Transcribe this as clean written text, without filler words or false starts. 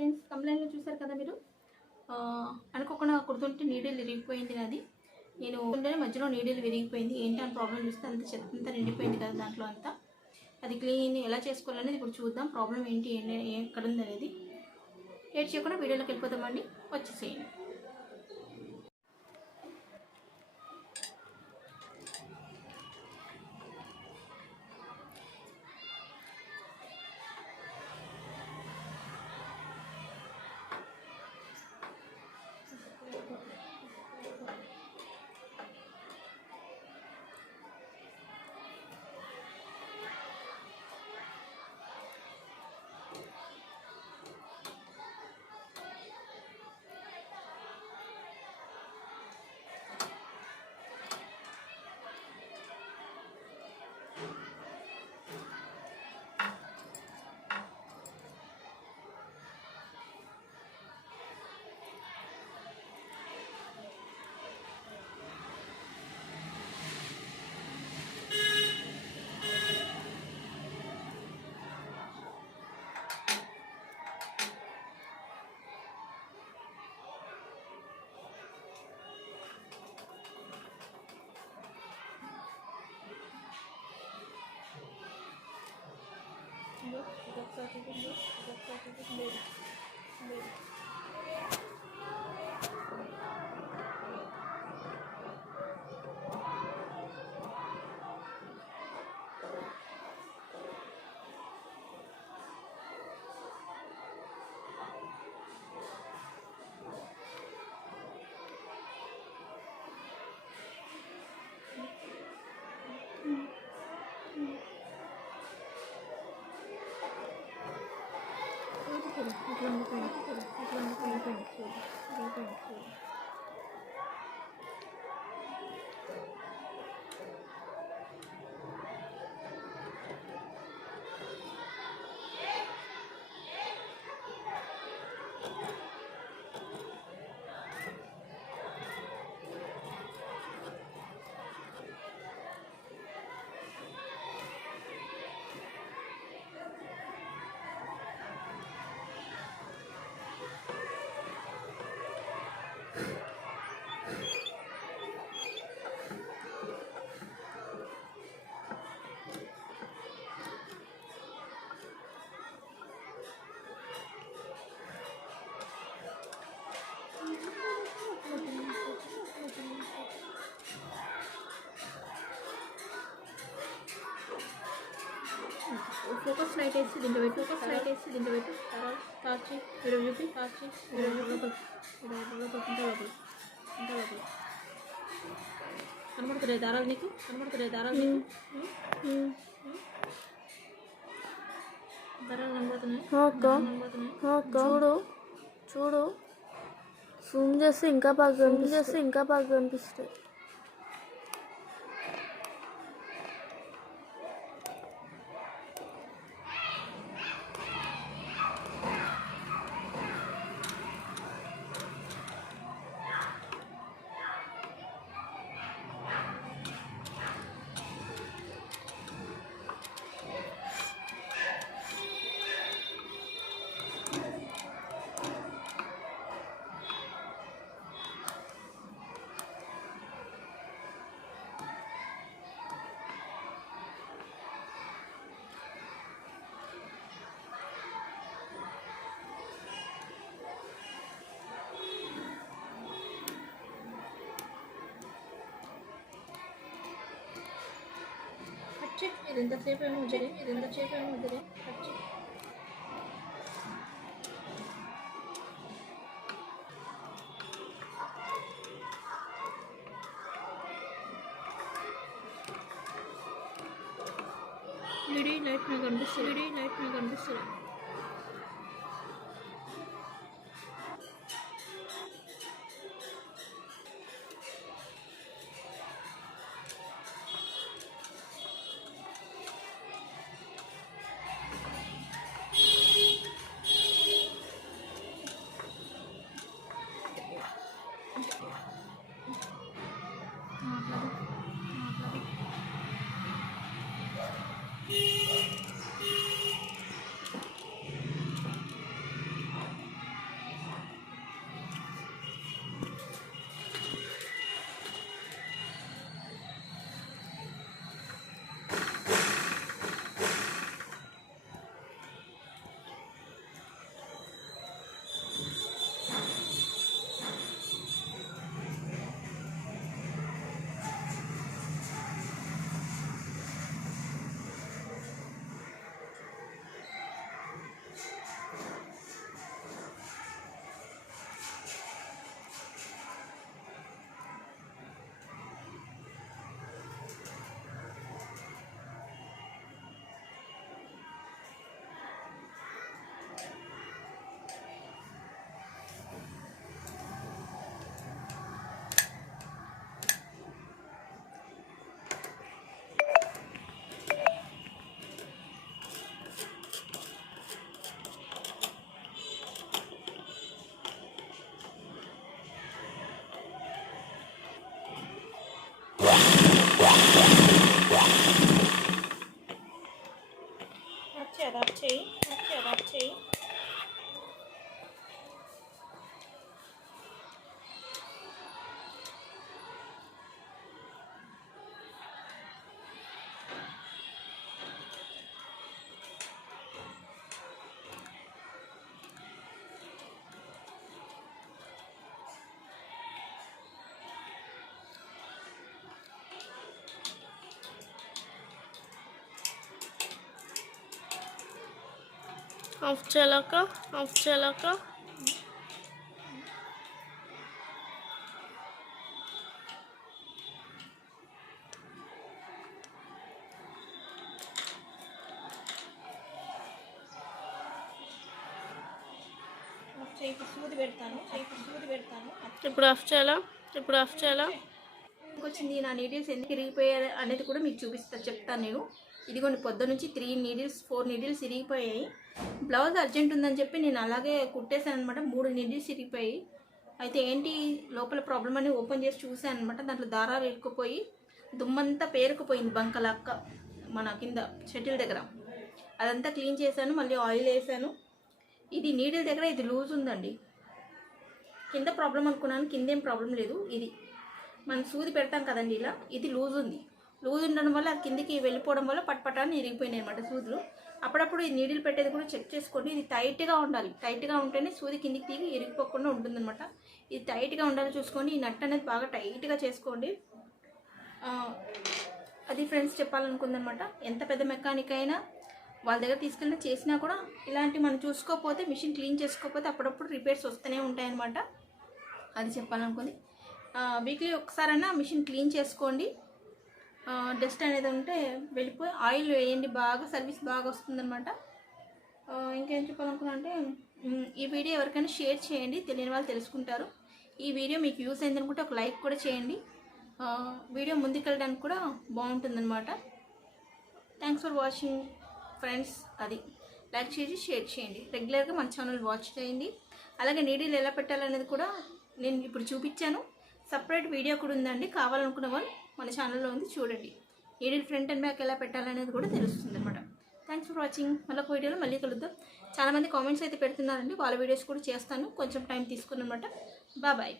Friends, కంప్లైంట్లో చూసారు కదా మీరు. అనుకోకుండా కుడుతుంటే నీడిల్ విరిగిపోయింది నాది. నేను ఉంటేనే మధ్యలో నీడిల్ విరిగిపోయింది. ఏంటి అని ప్రాబ్లం చూస్తే అంత చెత్త అంతా నిండిపోయింది కదా దాంట్లో అంతా. అది క్లీన్ ఎలా చేసుకోవాలనేది ఇప్పుడు చూద్దాం. ప్రాబ్లం ఏంటి ఎక్కడ ఉంది అనేది. లేట్ చేయకుండా వీడియోలోకి వెళ్ళిపోతామండి. వచ్చేసేయండి. ఫోకస్ లైట్ వేసి దీంట్లో పెట్టు. ఫోకస్ లైట్ వేసి దీంట్లో పెట్టు. టార్చి వీడియో చూపి. టార్చి వీడియో చూపి. కనబడుతున్నాయి దారాలు నీకు? కనబడుతున్నాయి దారాలు నీకు? దారాలు కనబడుతున్నాయి. చూడు చూడు, జూమ్ చేస్తే ఇంకా బాగా కనిపిస్తాయి. ఇది ఎంతసేపు ఏమో వదిలే. లైట్ నాకు కనిపిస్తుంది. ఆఫ్ చేయాలక్క, ఆఫ్ చేయాలక్క. సూది పెడతాను. ఇప్పుడు ఆఫ్ చేయాలా, ఇప్పుడు ఆఫ్ చేయాలా. వచ్చింది నా నీడిల్స్ ఎందుకు ఇరిగిపోయాయి అనేది కూడా మీకు చెప్తాను నేను. ఇదిగోండి పొద్దు నుంచి 4 నీడిల్స్ ఇరిగిపోయాయి. బ్లౌజ్ అర్జెంట్ ఉందని చెప్పి నేను అలాగే కుట్టేశాను అనమాట. 3 నీడిల్స్ ఇరిగిపోయాయి. అయితే ఏంటి లోపల ప్రాబ్లం అని ఓపెన్ చేసి చూసాను అనమాట. దాంట్లో దారాలు ఇరుక్కుపోయి దుమ్మంతా పేరుకుపోయింది బంకలక్క మన కింద షటిల్ దగ్గర. అదంతా క్లీన్ చేశాను, మళ్ళీ ఆయిల్ వేసాను. ఇది నీడిల్ దగ్గర ఇది లూజ్ ఉందండి. కింద ప్రాబ్లం అనుకున్నాను, కిందేం ప్రాబ్లం లేదు. ఇది మనం సూది పెడతాం కదండి, ఇలా ఇది లూజ్ ఉంది. లూజ్ ఉండడం వల్ల అది కిందికి వెళ్ళిపోవడం వల్ల పట్పటాన్ని ఇరిగిపోయినాయి అనమాట సూదులు. అప్పుడప్పుడు ఈ నీడిల్ పెట్టేది కూడా చెక్ చేసుకోండి. ఇది టైట్గా ఉండాలి. టైట్గా ఉంటేనే సూది కిందికి దిగి ఇరిగిపోకుండా ఉంటుందన్నమాట. ఇది టైట్గా ఉండాలి చూసుకోండి. ఈ నట్ అనేది బాగా టైట్గా చేసుకోండి. అది ఫ్రెండ్స్ చెప్పాలనుకుందనమాట. ఎంత పెద్ద మెకానిక్ అయినా వాళ్ళ దగ్గర తీసుకెళ్ళి చేసినా కూడా ఇలాంటి మనం చూసుకోకపోతే, మిషన్ క్లీన్ చేసుకోకపోతే అప్పుడప్పుడు రిపేర్స్ వస్తూనే ఉంటాయన్నమాట. అది చెప్పాలనుకుంది. వీక్లీ ఒకసారైనా మిషన్ క్లీన్ చేసుకోండి. డస్ట్ అనేది ఉంటే వెళ్ళిపోయి ఆయిల్ వేయండి, బాగా సర్వీస్ బాగా వస్తుందన్నమాట. ఇంకేం చెప్పాలనుకున్నా అంటే ఈ వీడియో ఎవరికైనా షేర్ చేయండి, తెలియని వాళ్ళు తెలుసుకుంటారు. ఈ వీడియో మీకు యూస్ అయిందనుకుంటే ఒక లైక్ కూడా చేయండి. వీడియో ముందుకెళ్ళడానికి కూడా బాగుంటుందన్నమాట. Thanks for watching friends. అది లైక్ చేసి షేర్ చేయండి. రెగ్యులర్గా మన ఛానల్ వాచ్ చేయండి. అలాగే నీడిల్ ఎలా పెట్టాలనేది కూడా నేను ఇప్పుడు చూపించాను. సపరేట్ వీడియో కూడా ఉందండి, కావాలనుకున్న వాళ్ళు మన ఛానల్లో ఉంది, చూడండి. నీడిల్ ఫ్రంట్ అండ్ బ్యాక్ ఎలా పెట్టాలనేది కూడా తెలుస్తుంది అనమాట. Thanks for watching. మళ్ళీ ఒక వీడియోలో మళ్ళీ కలుద్దాం. చాలామంది కామెంట్స్ అయితే పెడుతున్నారండి, వాళ్ళ వీడియోస్ కూడా చేస్తాను, కొంచెం టైం తీసుకున్నమాట. బాయ్.